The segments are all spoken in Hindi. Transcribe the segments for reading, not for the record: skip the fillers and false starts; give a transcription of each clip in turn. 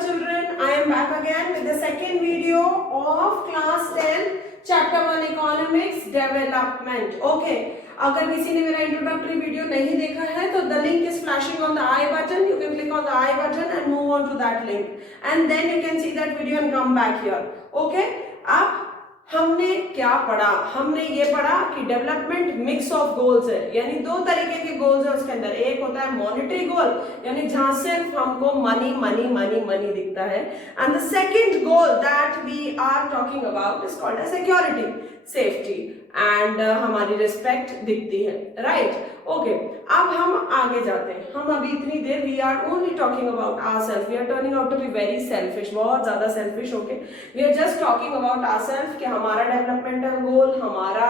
children, I am back again with the second video of class 10 chapter 1 economics development. Okay, अगर किसी ने मेरा introductory video नहीं देखा है तो the link is flashing on the I button. You can click on the I button and move on to that link, and then you can see that video and come back here. Okay, अब हमने क्या पढ़ा? हमने ये पढ़ा कि डेवलपमेंट मिक्स ऑफ गोल्स है, यानी दो तरीके के गोल्स है उसके अंदर. एक होता है मॉनेटरी गोल, यानी जहां सिर्फ हमको मनी मनी मनी मनी दिखता है, and the second goal that we are talking about is called as security, safety and हमारी रिस्पेक्ट दिखती है. राइट? ओके, अब हम आगे जाते हैं. हम अभी इतनी देर we are only talking about ourself. We are turning out to be very selfish, बहुत ज्यादा सेल्फिश होके we are just talking about ourself कि हमारा डेवलपमेंटल गोल, हमारा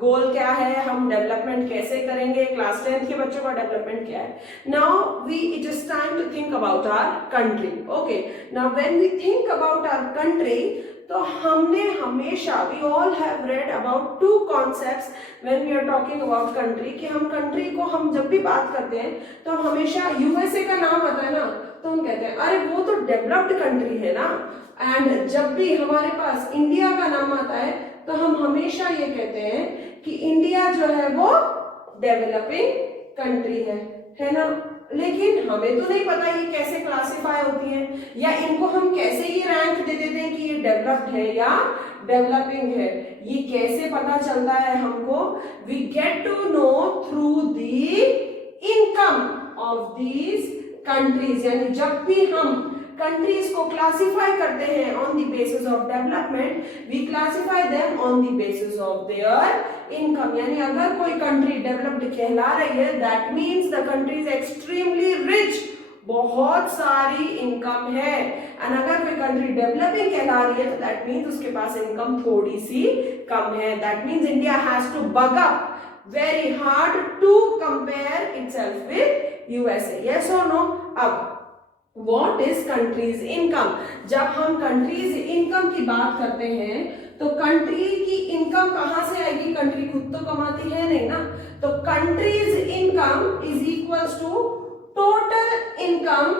गोल क्या है, हम डेवलपमेंट कैसे करेंगे, क्लास 10 के बच्चों का डेवलपमेंट क्या है. Now we it is time to think about our country. Okay, now when we think about our country, तो हमने हमेशा we all have read about two concepts when we are talking about country, कि हम कंट्री को हम जब भी बात करते हैं तो हम हमेशा यूएसए का नाम आता है ना, तो हम कहते हैं अरे वो तो डेवलप्ड कंट्री है ना. एंड जब भी हमारे पास इंडिया का नाम आता है तो हम हमेशा ये कहते हैं कि इंडिया जो है वो डेवलपिंग कंट्री है ना. लेकिन हमें तो नहीं पता ये कैसे क्लासिफाई होती है, या इनको हम कैसे ये रैंक दे देते हैं कि ये डेवलप्ड है या डेवलपिंग है. ये कैसे पता चलता है हमको? We get to know through the income of these countries. यानी जब भी हम कंट्रीज को क्लासिफाई करते हैं on the basis of development, we classify them on the basis of their income. यानी अगर कोई कंट्री डेवलप्ड कहला रही है, that means the country is extremely rich, बहुत सारी इनकम है. एंड अगर कोई कंट्री डेवलपिंग कहला रही है तो दैट मीन्स उसके पास इनकम थोड़ी सी कम है. That means India has to buck up very hard to compare itself with USA. Yes और नो? अब What is country's income? जब हम country's income की बात करते हैं तो कंट्री की इनकम कहां से आएगी? कंट्री खुद तो कमाती है नहीं ना. तो country's income is equals to total income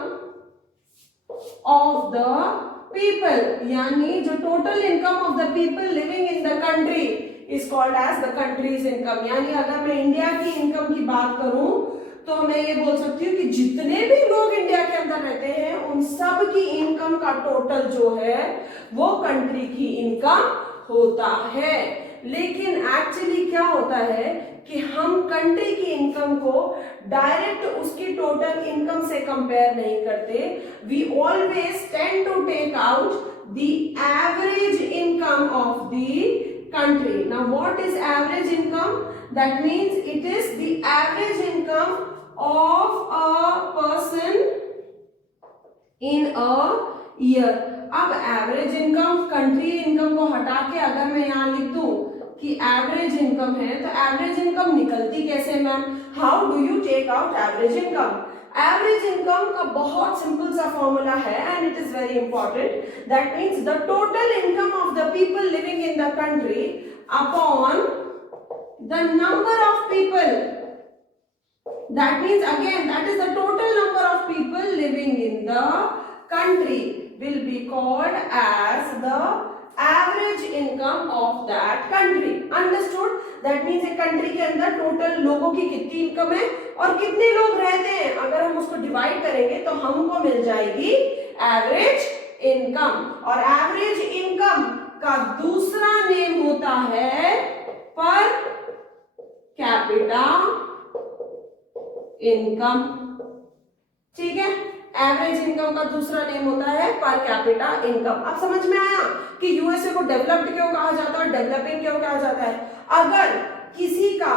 of the people. यानी जो total income of the people living in the country is called as the country's income. यानी अगर मैं इंडिया की इनकम की बात करूं तो मैं ये बोल सकती हूँ कि जितने भी लोग इंडिया के अंदर रहते हैं उन सब की इनकम का टोटल जो है वो कंट्री की इनकम होता है. लेकिन एक्चुअली क्या होता है कि हम कंट्री की इनकम को डायरेक्ट उसकी टोटल इनकम से कंपेयर नहीं करते. We always tend to take out the average income of the country. Now what is average income? That means it is the average income of a person in a year. अब एवरेज इनकम कंट्री इनकम को हटा के अगर मैं यहाँ लिख दूं कि एवरेज इनकम है, तो एवरेज इनकम निकलती कैसे ma'am? How do you take out average income? Average income का बहुत सिंपल सा फॉर्मूला है and it is very important. That means the total income of the people living in the country upon the number of people. That means again that is the total number of people living in the country will be called as the average income of that country. Understood? That means एक country के अंदर total लोगों की कितनी इनकम है और कितने लोग रहते हैं, अगर हम उसको डिवाइड करेंगे तो हमको मिल जाएगी एवरेज इनकम. और एवरेज इनकम का दूसरा नेम होता है पर कैपिटा इनकम. ठीक है? एवरेज इनकम का दूसरा नेम होता है पर कैपिटा इनकम. अब समझ में आया कि यूएसए को डेवलप्ड क्यों कहा जाता है, डेवलपिंग क्यों कहा जाता है? अगर किसी का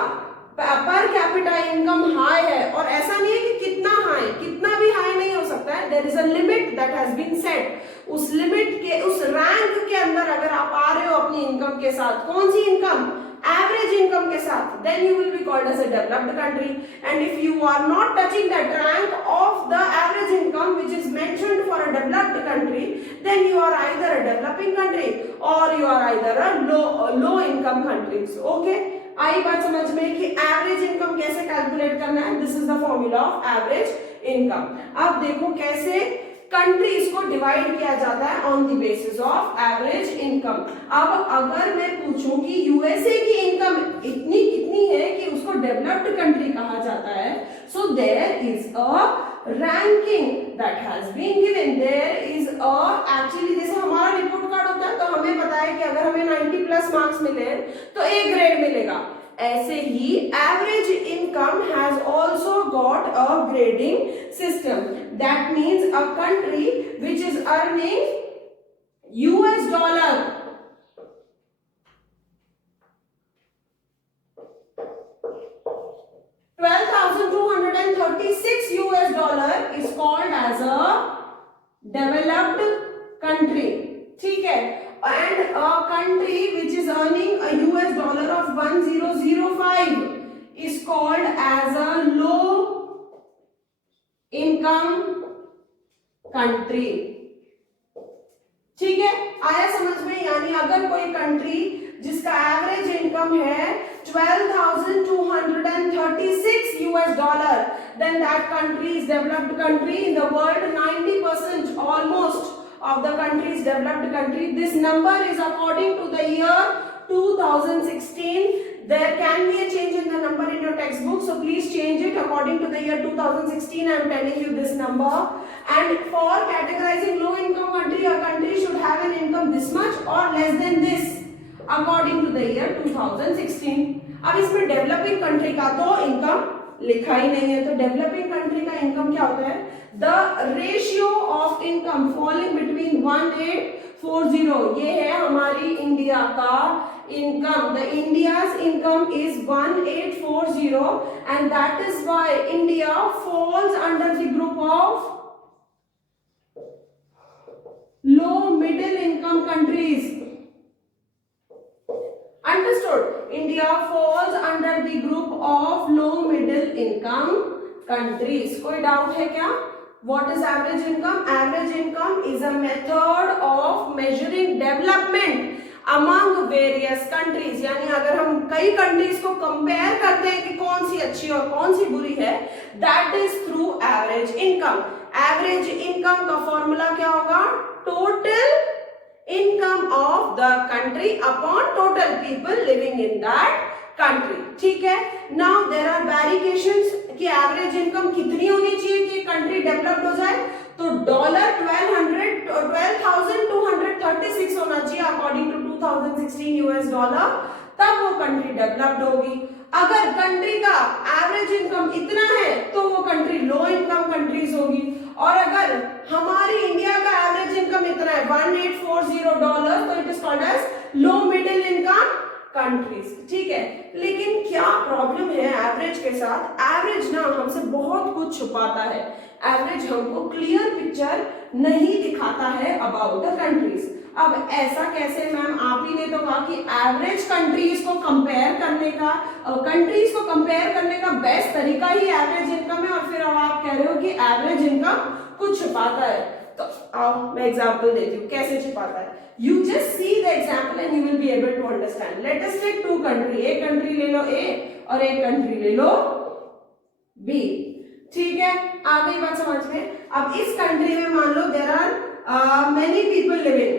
पर कैपिटा इनकम हाई है, और ऐसा नहीं है कि कितना हाई, कितना भी हाई नहीं हो सकता है, there is a limit that has been set. उस लिमिट के, उस रैंक के अंदर अगर आप आ रहे हो अपनी इनकम के साथ, कौन सी इनकम? एवरेज इनकम के साथ, then you will be called as a developed country. And if you are not touching that rank of the average income which is mentioned for a developed country, then you are either a developing country or you are either a low income countries. Okay? आई बात समझ में कि एवरेज इनकम कैसे कैलकुलेट करना है? This is the formula of average income. अब देखो कैसे कंट्रीज को डिवाइड किया जाता है on the basis of average income. अब अगर मैं पूछूं कि यूएसए की इनकम इतनी कितनी है कि उसको डेवलप्ड कंट्री कहा जाता है, so there is a ranking that has been given, there is a actually जैसे हमारा रिपोर्ट कार्ड होता है तो हमें पता है कि अगर हमें 90 प्लस मार्क्स मिले तो ए ग्रेड मिलेगा, ऐसे ही average income has also got a grading system. That means a country which is earning US dollar $12,236 is called as a developed country, ठीक है, and a country which is earning a US dollar of 1005 is called as a low income country, ठीक है, आया समझ में। यानी अगर कोई कंट्री जिसका एवरेज इनकम है 12,236 US dollar, then that country is developed country in the world. 90% almost of the countries developed country. This number is according to the year 2016. There can be a change in the number in your textbook, so please change it according to the year 2016. I am telling you this number. And for categorizing low income country, a country should have an income this much or less than this according to the year 2016. अब इसमें डेवलपिंग कंट्री का तो इनकम लिखा ही नहीं है, तो डेवलपिंग कंट्री का इनकम क्या होता है? The ratio of income falling between 1840, ये है हमारी इंडिया का income. The India's income is 1840 and that is why India falls under the group of low middle income countries. Understood? India falls under the group of low middle income countries. कोई डाउट है क्या? What is average income? Average income is a method of measuring development among various countries. यानी अगर हम कई कंट्रीज को कंपेयर करते हैं कि कौन सी अच्छी और कौन सी बुरी है, that is through average income. Average income का फॉर्मूला क्या होगा? Total income of the country upon total people living in that country, ठीक है। Now there are variations कि एवरेज इनकम कितनी होनी चाहिए कि कंट्री डेवलप्ड हो जाए, तो $12,236 होना चाहिए अकॉर्डिंग टू 2016 यूएस डॉलर, तब वो कंट्री डेवलप्ड होगी। अगर कंट्री का एवरेज इनकम इतना है तो वो कंट्री लो इनकम कंट्रीज होगी, और अगर हमारी इंडिया का एवरेज इनकम इतना है $1840, तो it is called as low middle income countries, ठीक है। लेकिन क्या प्रॉब्लम है एवरेज के साथ? एवरेज ना हमसे बहुत कुछ छुपाता है, एवरेज हमको क्लियर पिक्चर नहीं दिखाता है अबाउट द कंट्रीज। अब ऐसा कैसे मैम? आप ही ने तो कहा कि एवरेज कंट्रीज को कंपेयर करने का, कंट्रीज को कंपेयर करने का बेस्ट तरीका ही एवरेज इनकम है, और फिर अब आप कह रहे हो कि एवरेज इनकम कुछ छुपाता है। तो आओ मैं एग्जांपल देती हूँ कैसे छुपाता है। You just see the example and you will be able to understand. Let us take two country, एक कंट्री ले लो ए और एक कंट्री ले लो बी, ठीक है। आ गई बात समझ में? अब इस कंट्री में मान लो there are many people living,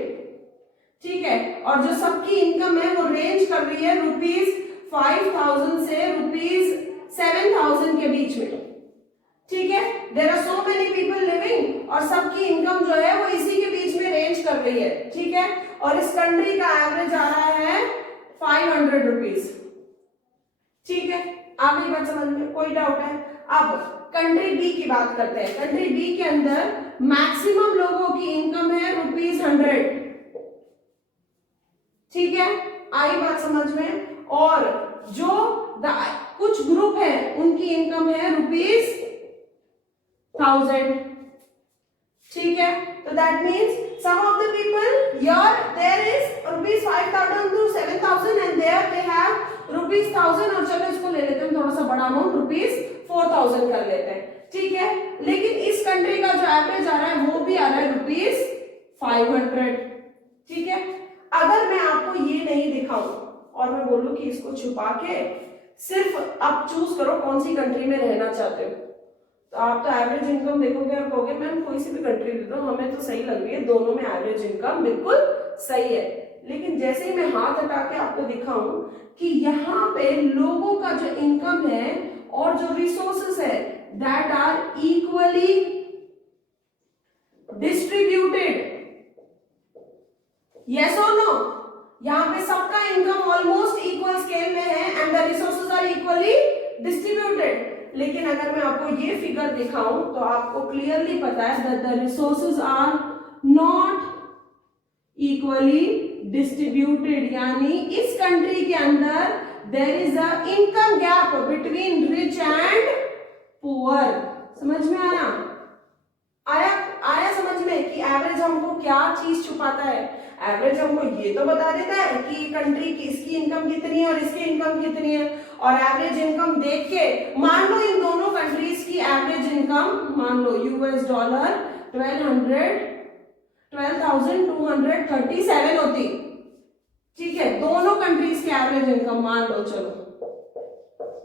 ठीक है, और जो सबकी इनकम है वो रेंज कर रही है ₹5000 से ₹7000 के बीच में, ठीक है। There are so many people living और सबकी इनकम जो है वो इसी के बीच में रेंज कर रही है, ठीक है। और इस कंट्री का एवरेज आ रहा है ₹500, ठीक है। आ गई बात समझ में? कोई डाउट है? अब कंट्री बी की बात करते हैं। कंट्री बी के अंदर मैक्सिमम लोगों की इनकम है ₹100, ठीक है। आई बात समझ में? और जो कुछ ग्रुप है उनकी इनकम है ₹1000, ठीक है। तो that means some of the people here there is ₹5000 to 7000 and there they have ₹1000, और चलो इसको ले लेते हैं थोड़ा सा बड़ा अमाउंट, ₹4000 कर लेते हैं, ठीक है। लेकिन इस कंट्री का जो एवरेज आ रहा है वो भी आ रहा है ₹500, ठीक है। अगर मैं आपको ये नहीं दिखाऊं और मैं बोलूं कि इसको छुपा के सिर्फ आप चूज करो कौन सी कंट्री में रहना चाहते हो, तो आप तो एवरेज इनकम देखोगे और कहोगे मैम कोई सी भी कंट्री दे दो, हमें तो सही लग रही है, दोनों में एवरेज इनकम बिल्कुल सही है। लेकिन जैसे ही मैं हाथ हटा के आपको दिखाऊं कि यहाँ पे लोगों का जो इनकम है और जो रिसोर्सेस है that are equally distributed, yes और नो, यहाँ पे सबका इनकम ऑलमोस्ट इक्वल स्केल में है and the resources are equally distributed. लेकिन अगर मैं आपको ये फिगर दिखाऊं तो आपको क्लियरली पता है that the resources are not equally distributed, यानी इस कंट्री के अंदर there is a income gap between rich and poor. समझ में आया? आया समझ में कि एवरेज हमको क्या चीज छुपाता है? एवरेज हमको ये तो बता देता है कि कंट्री की इसकी इनकम कितनी है और इसकी इनकम कितनी है, और एवरेज इनकम देख के मान लो इन दोनों कंट्रीज की एवरेज इनकम मान लो यूएस डॉलर 12,237 होती, ठीक है, दोनों कंट्रीज की एवरेज इनकम मान लो, चलो,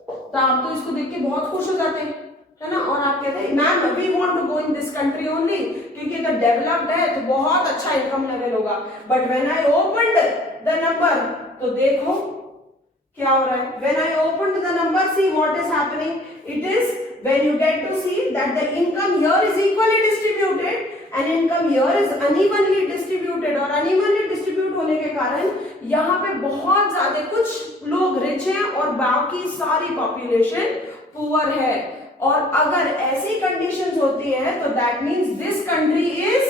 तो आप तो इसको देख के बहुत खुश हो जाते हैं, है ना, और आप कहते हैं ma'am we want to go in this country only, क्योंकि अगर डेवलप्ड है तो बहुत अच्छा इनकम लेवल होगा। But when I opened the number तो देखो क्या हो रहा है। When I opened the number, see what is happening, it is when you get to see that the income here is equally distributed and income here is unevenly distributed, और अनइवनली डिस्ट्रीब्यूट होने के कारण यहाँ पे बहुत ज्यादा कुछ लोग रिच हैं और बाकी सारी पॉपुलेशन पुअर है। और अगर ऐसी कंडीशंस होती है तो that means this country is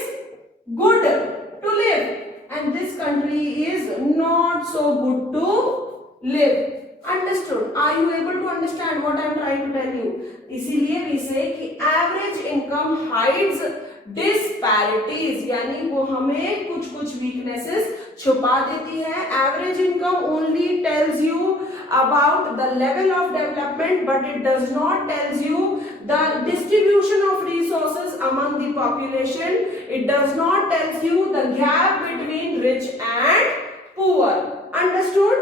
good to live and this country is not so good to live. Understood? Are you able to understand what I am trying to tell you? इसीलिए वी से कि एवरेज इनकम हाइड्स डिस्पैरिटीज, यानी वो हमें कुछ कुछ वीकनेसेस छुपा देती है। Average income only tells you about the level of development, but it does not tells you the distribution of resources among the population. It does not tells you the gap between rich and poor. Understood?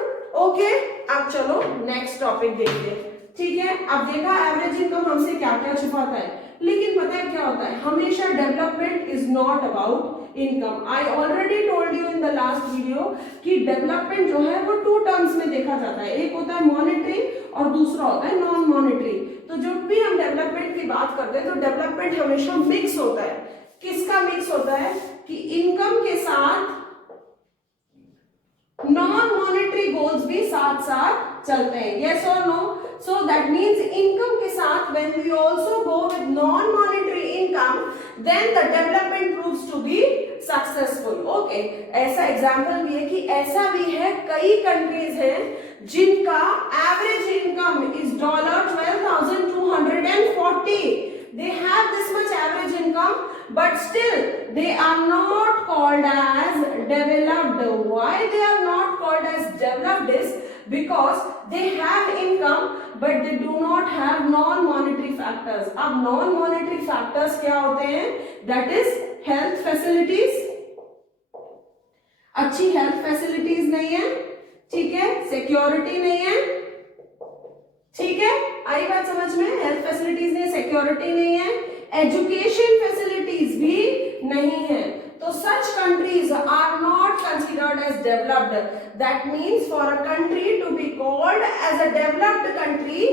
Okay? अब चलो नेक्स्ट टॉपिक देखते हैं, ठीक है। अब देखा एवरेज इनकम हमसे क्या क्या छुपाता है, लेकिन पता है क्या होता है, हमेशा development is not about income. I already told you in the last video कि डेवलपमेंट जो है वो टू टर्म्स में देखा जाता है, एक होता है मॉनेटरी और दूसरा होता है नॉन मॉनेटरी। तो जब भी हम डेवलपमेंट की बात करते हैं तो डेवलपमेंट हमेशा मिक्स होता है। किसका मिक्स होता है कि इनकम के साथ नॉन मॉनेटरी गोल्स भी साथ साथ चलते हैं, यस और no? So that means income के साथ when we also go with non-monetary income, then the development proves to be successful. Okay, ऐसा एग्जाम्पल भी है कि ऐसा भी है कई कंट्रीज हैं जिनका average income is $12,240. They have this much average income, but still they are not called as developed. Why they are not called as developed is because they have income but they do not have non-monetary factors. अब non-monetary factors क्या होते हैं? That is health facilities, अच्छी health facilities नहीं है, ठीक है, security नहीं है, ठीक है, आई बात समझ में? हेल्थ फैसिलिटीज नहीं, सिक्योरिटी नहीं है, एजुकेशन फैसिलिटीज भी नहीं है, तो such countries are not considered as developed. That means for a country to be called as a developed country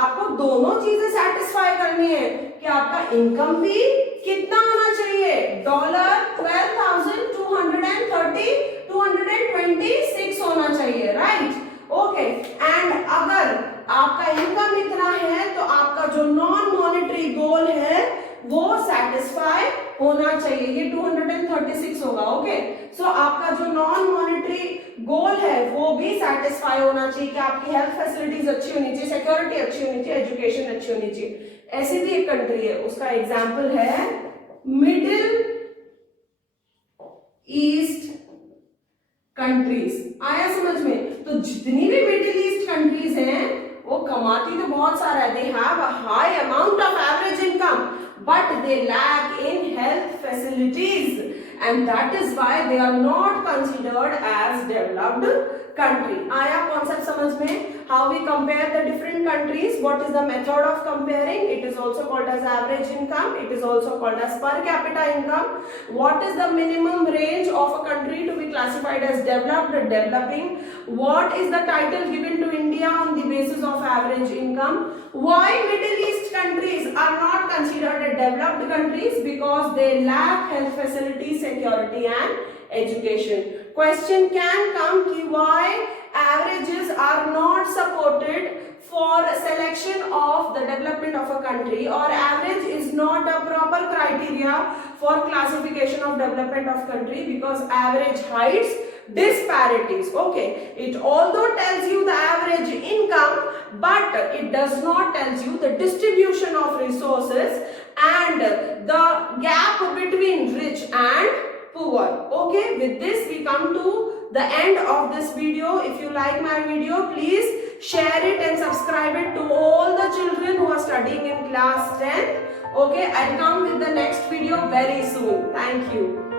आपको दोनों चीजें सेटिस्फाई करनी है कि आपका इनकम भी कितना होना चाहिए, $12,226 होना चाहिए, राइट? ओके, एंड अगर आपका इनकम इतना है तो आपका जो नॉन मॉनेटरी गोल है वो सेटिस्फाई होना चाहिए, ये 236 होगा। ओके, सो आपका जो नॉन मॉनेटरी गोल है वो भी सेटिस्फाई होना चाहिए कि आपकी हेल्थ फैसिलिटीज अच्छी होनी चाहिए, सिक्योरिटी अच्छी होनी चाहिए, एजुकेशन अच्छी होनी चाहिए। ऐसी भी एक कंट्री है, उसका एग्जाम्पल है मिडिल ईस्ट कंट्रीज। आया समझ में? तो जितनी भी मिडिल ईस्ट कंट्रीज हैं वो कमाती तो बहुत सारा है, they have a high amount of average income but they lack in health facilities and that is why they are not considered as developed country. आया कॉन्सेप्ट समझ में? how we compare the different countries, what is the method of comparing. It is also called as average income, it is also called as per capita income. What is the minimum range of a country to be classified as developed or developing? What is the title given to India on the basis of average income? Why Middle East countries are not considered as developed countries? Because they lack health facilities, security and education. Question can come ki why averages are not supported for selection of the development of a country, or average is not a proper criteria for classification of development of country, because average hides disparities. Okay, it although tells you the average income, but it does not tells you the distribution of resources and the gap between rich and poor. Okay, with this we come to the end of this video. If you like my video, please share it and subscribe it to all the children who are studying in class 10. Okay, I'll come with the next video very soon. Thank you.